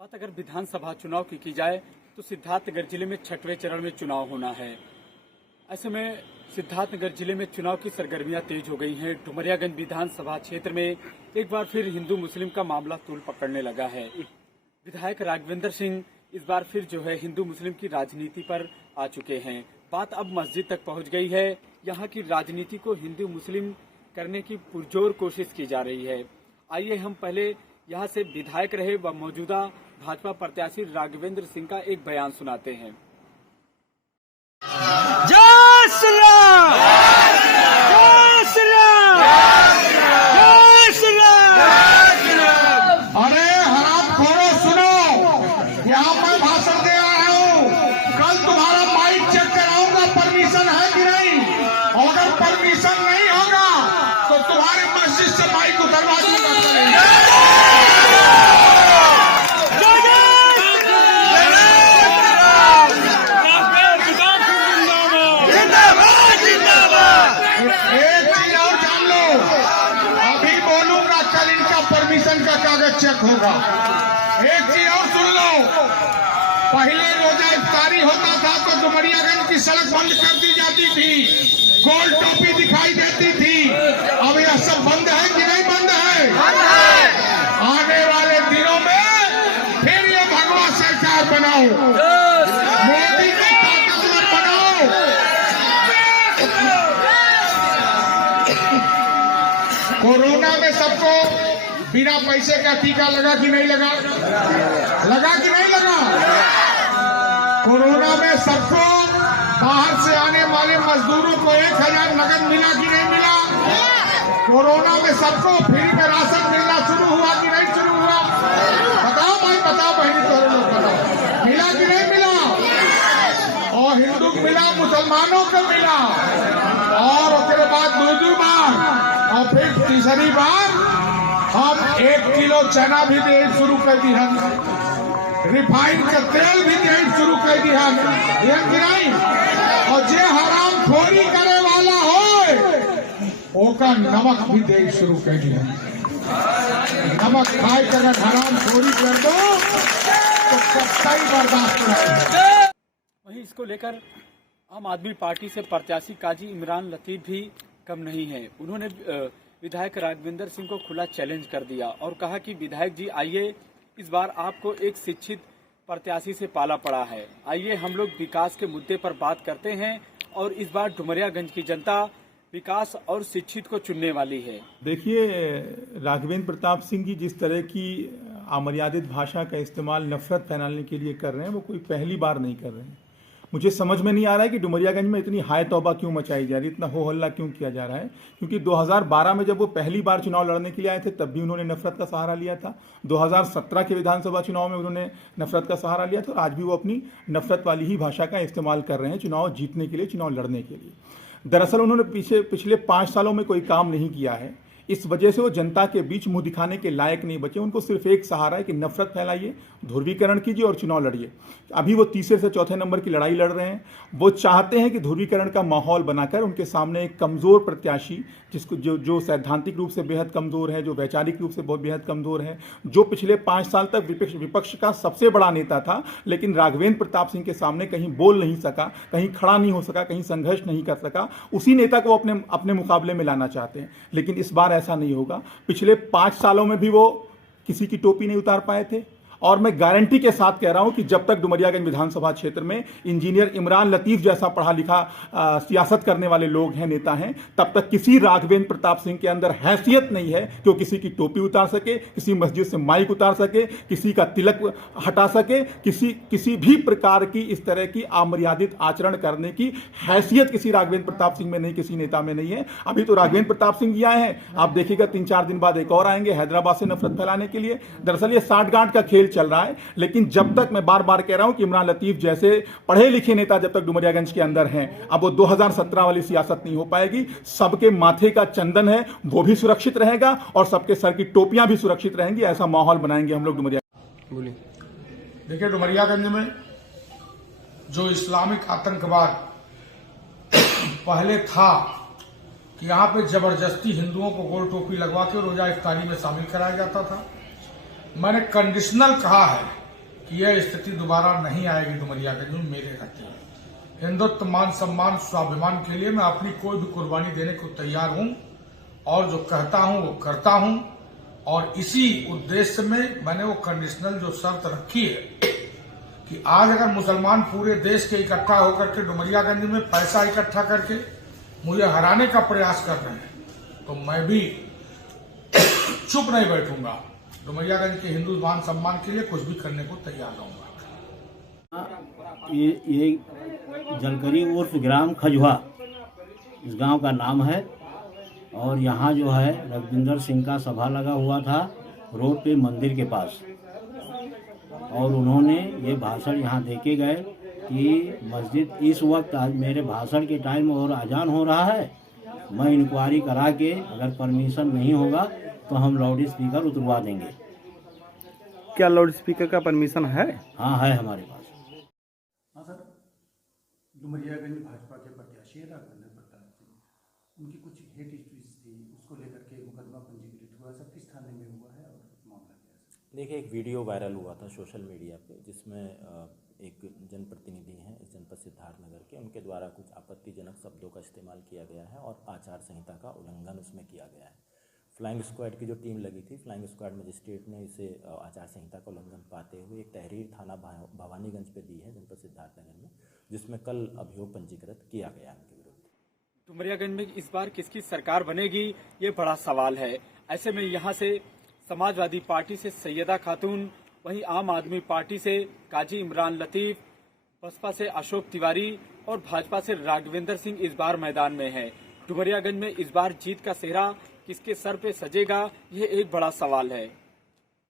बात अगर विधानसभा चुनाव की जाए तो सिद्धार्थनगर जिले में 6वें चरण में चुनाव होना है। ऐसे में सिद्धार्थनगर जिले में चुनाव की सरगर्मियां तेज हो गई हैं। डुमरियागंज विधानसभा क्षेत्र में एक बार फिर हिंदू मुस्लिम का मामला तूल पकड़ने लगा है। विधायक राघवेंद्र सिंह इस बार फिर हिंदू मुस्लिम की राजनीति पर आ चुके हैं। बात अब मस्जिद तक पहुंच गई है। यहाँ की राजनीति को हिंदू मुस्लिम करने की पुरजोर कोशिश की जा रही है। आइए हम पहले यहाँ से विधायक रहे व मौजूदा भाजपा प्रत्याशी राघवेंद्र सिंह का एक बयान सुनाते हैं। जय श्री राम! जय श्री राम! जय श्री राम! अरे हरामखोरों सुनो, यहाँ मैं भाषण दे रहा हूँ। कल तुम्हारा माइक चेक कराऊंगा, परमिशन है कि नहीं। और अगर परमिशन नहीं होगा तो तुम्हारे मस्जिद से माइक उतरवा दूंगा। परमिशन का कागज चेक होगा। एक चीज और सुन लो, पहले रोजा इफ्तारी होता था तो डुमरियागंज की सड़क बंद कर दी जाती थी, गोल टोपी दिखाई देती थी। अब यह सब बंद है कि नहीं बंद है? आने वाले दिनों में फिर ये भगवा सरकार बनाओ, मोदी को ताकतवर बनाओ। कोरोना में सबको बिना पैसे का टीका लगा कि नहीं लगा? लगा कि नहीं लगा? कोरोना में सबको बाहर से आने वाले मजदूरों को 1000 नगद मिला कि नहीं मिला? कोरोना में सबको फ्री में राशन मिलना शुरू हुआ कि नहीं शुरू हुआ? बताओ भाई, बताओ बहनी, तो लोग बताओ, मिला कि नहीं मिला? और हिंदू को मिला, मुसलमानों को मिला, और उसके बाद दूसरी बार और फिर तीसरी बार हम 1 किलो चना भी दे शुरू कर दी, हम रिफाइंड का तेल भी दे शुरू कर दी, हम नहीं। और जे हराम खोरी करे वाला हो ओका नमक भी दे शुरू कर दिया। नमक खाए कर अगर हराम खोरी कर दो तो कतई बर्दाश्त नहीं। वहीं इसको लेकर आम आदमी पार्टी से प्रत्याशी काजी इमरान लतीफ भी कम नहीं है। उन्होंने विधायक राघवेंद्र सिंह को खुला चैलेंज कर दिया और कहा कि विधायक जी आइए, इस बार आपको एक शिक्षित प्रत्याशी से पाला पड़ा है। आइए हम लोग विकास के मुद्दे पर बात करते हैं और इस बार डुमरियागंज की जनता विकास और शिक्षित को चुनने वाली है। देखिए, राघवेंद्र प्रताप सिंह जी जिस तरह की अमर्यादित भाषा का इस्तेमाल नफरत फैलाने के लिए कर रहे हैं वो कोई पहली बार नहीं कर रहे हैं। मुझे समझ में नहीं आ रहा है कि डुमरियागंज में इतनी हाय तौबा क्यों मचाई जा रही है, इतना हो हल्ला क्यों किया जा रहा है। क्योंकि 2012 में जब वो पहली बार चुनाव लड़ने के लिए आए थे तब भी उन्होंने नफरत का सहारा लिया था। 2017 के विधानसभा चुनाव में उन्होंने नफरत का सहारा लिया था और आज भी वो अपनी नफरत वाली ही भाषा का इस्तेमाल कर रहे हैं चुनाव जीतने के लिए, चुनाव लड़ने के लिए। दरअसल उन्होंने पिछले 5 सालों में कोई काम नहीं किया है। इस वजह से वो जनता के बीच मुंह दिखाने के लायक नहीं बचे। उनको सिर्फ एक सहारा है कि नफरत फैलाइए, ध्रुवीकरण कीजिए और चुनाव लड़िए। अभी वो तीसरे से चौथे नंबर की लड़ाई लड़ रहे हैं। वो चाहते हैं कि ध्रुवीकरण का माहौल बनाकर उनके सामने एक कमज़ोर प्रत्याशी, जिसको जो सैद्धांतिक रूप से बेहद कमज़ोर है, जो वैचारिक रूप से बहुत बेहद कमज़ोर है, जो पिछले 5 साल तक विपक्ष का सबसे बड़ा नेता था, लेकिन राघवेंद्र प्रताप सिंह के सामने कहीं बोल नहीं सका, कहीं खड़ा नहीं हो सका, कहीं संघर्ष नहीं कर सका, उसी नेता को अपने मुकाबले में लाना चाहते हैं। लेकिन इस बार ऐसा नहीं होगा। पिछले 5 सालों में भी वो किसी की टोपी नहीं उतार पाए थे और मैं गारंटी के साथ कह रहा हूं कि जब तक डुमरियागंज विधानसभा क्षेत्र में इंजीनियर इमरान लतीफ जैसा पढ़ा लिखा सियासत करने वाले लोग हैं, नेता हैं, तब तक किसी राघवेंद्र प्रताप सिंह के अंदर हैसियत नहीं है कि वो किसी की टोपी उतार सके, किसी मस्जिद से माइक उतार सके, किसी का तिलक हटा सके, किसी भी प्रकार की इस तरह की अमर्यादित आचरण करने की हैसियत किसी राघवेंद्र प्रताप सिंह में नहीं, किसी नेता में नहीं है। अभी तो राघवेंद्र प्रताप सिंह जी आए हैं, आप देखिएगा 3-4 दिन बाद एक और आएंगे हैदराबाद से नफरत फैलाने के लिए। दरअसल ये साठगांठ का खेल चल रहा है। लेकिन जब तक, मैं बार बार कह रहा हूं कि इमरान लतीफ जैसे पढ़े लिखे नेता जब तक डुमरियागंज के अंदर हैं, अब वो 2017 वाली सियासत नहीं हो पाएगी। सबके माथे का चंदन है वो भी सुरक्षित रहेगा और सबके सर की टोपियां भी सुरक्षित रहेंगी। ऐसा माहौल बनाएंगे हम लोग डुमरिया। देखिए, डुमरियागंज में जो इस्लामिक आतंकवाद पहले था कि यहाँ पे जबरदस्ती हिंदुओं को गोल टोपी लगवा के रोजा इफ्तारी में शामिल कराया जाता था। मैंने कंडीशनल कहा है कि यह स्थिति दोबारा नहीं आएगी डुमरियागंज में मेरे रहते। हिंदुत्व, मान सम्मान, स्वाभिमान के लिए मैं अपनी कोई भी कुर्बानी देने को तैयार हूं और जो कहता हूं वो करता हूं। और इसी उद्देश्य में मैंने वो कंडीशनल जो शर्त रखी है कि आज अगर मुसलमान पूरे देश के इकट्ठा होकर के डुमरियागंज में पैसा इकट्ठा करके मुझे हराने का प्रयास कर रहे हैं तो मैं भी चुप नहीं बैठूंगा। डुमरियागंज के हिंदू मान सम्मान के लिए कुछ भी करने को तैयार रहूंगा। ये जलकरी उर्फ ग्राम खजुहा इस गांव का नाम है और यहाँ जो है रघुविंदर सिंह का सभा लगा हुआ था रोड पे मंदिर के पास और उन्होंने ये भाषण यहाँ दे के गए कि मस्जिद इस वक्त आज मेरे भाषण के टाइम और अजान हो रहा है, मैं इंक्वायरी करा के अगर परमिशन नहीं होगा तो हम लाउड स्पीकर उतरवा देंगे। क्या लाउड स्पीकर का परमिशन है? हाँ है हमारे पास। हाँ सर, डुमरियागंज भाजपा के प्रत्याशी राघवेंद्र प्रताप सिंह, उनकी कुछ हेट स्पीच थी, उसको लेकर के मुकदमा पंजीकृत हुआ। सब किस थाने में हुआ है और मामला क्या है? देखिए, एक वीडियो वायरल हुआ था सोशल मीडिया पे जिसमें एक जनप्रतिनिधि हैं इस जनपद सिद्धार्थनगर के, उनके द्वारा कुछ आपत्तिजनक शब्दों का इस्तेमाल किया गया है और आचार संहिता का उल्लंघन उसमें किया गया है। फ्लाइंग स्क्वाड की जो टीम लगी थी, फ्लाइंग स्क्वाड मजिस्ट्रेट ने इसे आचार संहिता का उल्लंघन पाते हुए एक तहरीर थाना भवानीगंज पे दी है जनपद सिद्धार्थनगर में, जिसमें कल अभियोग पंजीकृत किया गया उनके विरुद्ध। डुमरियागंज में इस बार किसकी सरकार बनेगी, ये बड़ा सवाल है। ऐसे में यहाँ से समाजवादी पार्टी से सैयदा खातून, वहीं आम आदमी पार्टी से काजी इमरान लतीफ, बसपा से अशोक तिवारी और भाजपा से राघवेंद्र सिंह इस बार मैदान में है। डुमरियागंज में इस बार जीत का सेहरा किसके सर पे सजेगा, ये एक बड़ा सवाल है।